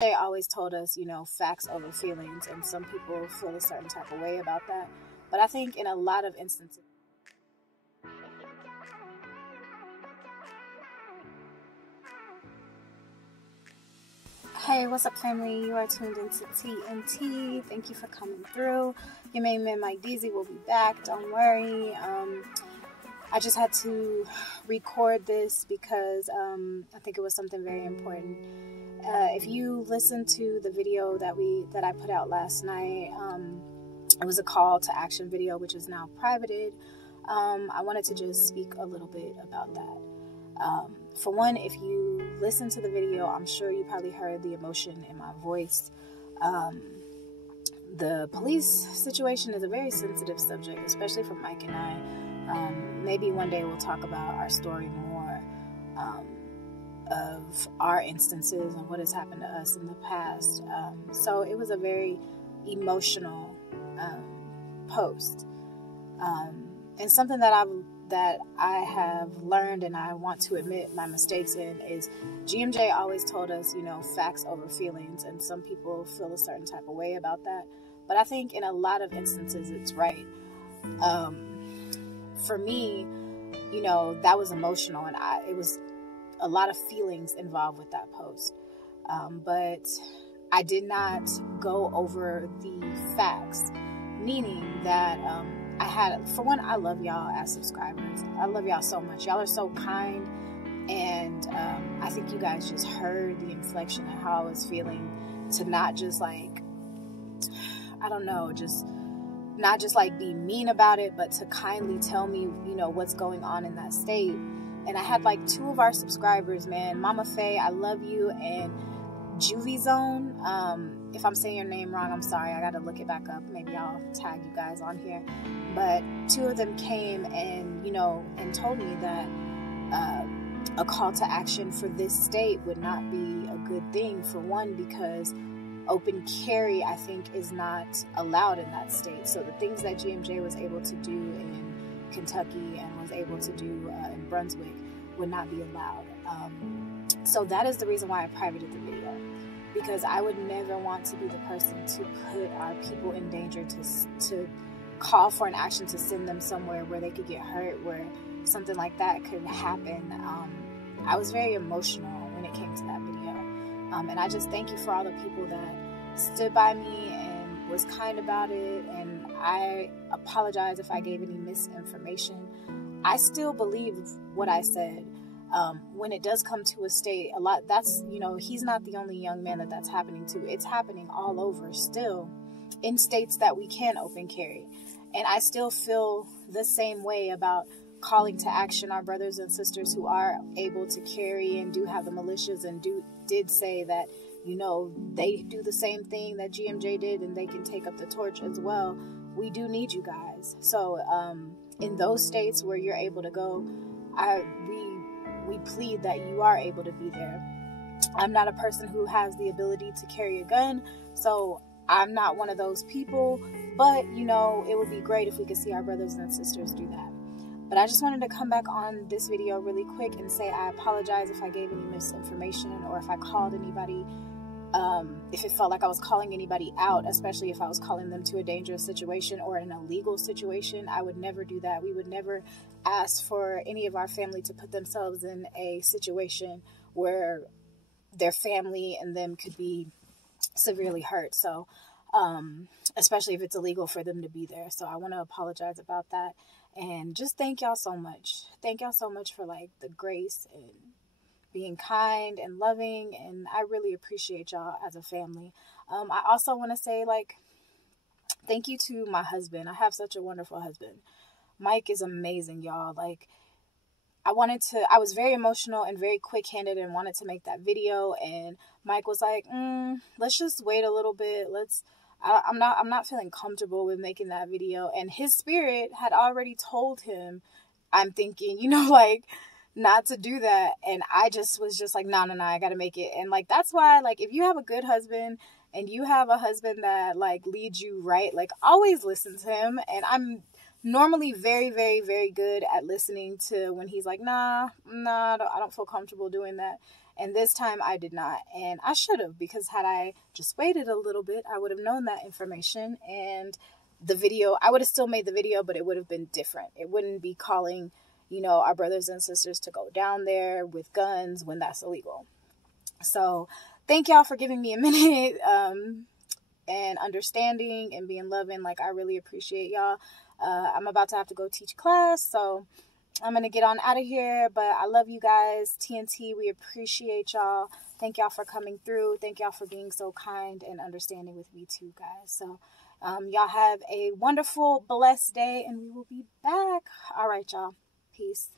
They always told us, you know, facts over feelings, and some people feel a certain type of way about that. But I think in a lot of instances, hey, what's up, family? You are tuned into TNT. Thank you for coming through. Your main man, Mike Deezy, will be back. Don't worry. I just had to record this because I think it was something very important. If you listen to the video that I put out last night, it was a call to action video, which is now privated. I wanted to just speak a little bit about that. For one, if you listen to the video, I'm sure you probably heard the emotion in my voice. The police situation is a very sensitive subject, especially for Mike and I. Maybe one day we'll talk about our story more, of our instances and what has happened to us in the past. So it was a very emotional post, and something that I have learned, and I want to admit my mistakes in, is GMJ always told us, you know, facts over feelings, and some people feel a certain type of way about that. But I think in a lot of instances it's right. For me, you know, that was emotional, and it was a lot of feelings involved with that post. But I did not go over the facts, meaning that for one, I love y'all as subscribers. I love y'all so much. Y'all are so kind, and I think you guys just heard the inflection and how I was feeling, to not just like, I don't know, not just like be mean about it, but to kindly tell me, you know, what's going on in that state. And I had like 2 of our subscribers, man, Mama Faye, I love you, and Juvie Zone. If I'm saying your name wrong, I'm sorry. I got to look it back up. Maybe I'll tag you guys on here. But 2 of them came and, you know, and told me that a call to action for this state would not be a good thing. For one, because open carry, I think, is not allowed in that state. So the things that GMJ was able to do in Kentucky and was able to do in Brunswick would not be allowed. So that is the reason why I privated the video, because I would never want to be the person to put our people in danger, to call for an action to send them somewhere where they could get hurt, where something like that could happen. I was very emotional when it came to that video. And I just thank you for all the people that stood by me and was kind about it. And I apologize if I gave any misinformation. I still believe what I said. When it does come to a state, that's, you know, he's not the only young man that's happening to. It's happening all over still in states that we can open carry. And I still feel the same way about calling to action our brothers and sisters who are able to carry and do have the militias, and did say that, you know, they do the same thing that GMJ did and they can take up the torch as well. We do need you guys. So in those states where you're able to go, we plead that you are able to be there. I'm not a person who has the ability to carry a gun, so I'm not one of those people, but, you know, it would be great if we could see our brothers and sisters do that. But I just wanted to come back on this video really quick and say I apologize if I gave any misinformation, or if I called anybody, if it felt like I was calling anybody out, especially if I was calling them to a dangerous situation or an illegal situation. I would never do that. We would never ask for any of our family to put themselves in a situation where their family and them could be severely hurt. So, especially if it's illegal for them to be there. So I want to apologize about that. And just thank y'all so much. Thank y'all so much for like the grace and being kind and loving. And I really appreciate y'all as a family. I also want to say, like, thank you to my husband. I have such a wonderful husband. Mike is amazing, y'all. Like, I was very emotional and very quick-handed and wanted to make that video. And Mike was like, let's just wait a little bit. I'm not feeling comfortable with making that video. And his spirit had already told him, I'm thinking, you know, like, not to do that. And I just was just like, no, I gotta make it. And like, that's why, like, if you have a good husband and you have a husband that like leads you right, like, always listen to him. And I'm normally very, very, very good at listening to when he's like, nah, I don't feel comfortable doing that. And this time I did not. And I should have, because had I just waited a little bit, I would have known that information. And the video, I would have still made the video, but it would have been different. It wouldn't be calling, you know, our brothers and sisters to go down there with guns when that's illegal. So thank y'all for giving me a minute and understanding and being loving. Like, I really appreciate y'all. I'm about to have to go teach class, so I'm going to get on out of here, but I love you guys. TNT, we appreciate y'all. Thank y'all for coming through. Thank y'all for being so kind and understanding with me too, guys. So y'all have a wonderful, blessed day, and we will be back. All right, y'all. Peace.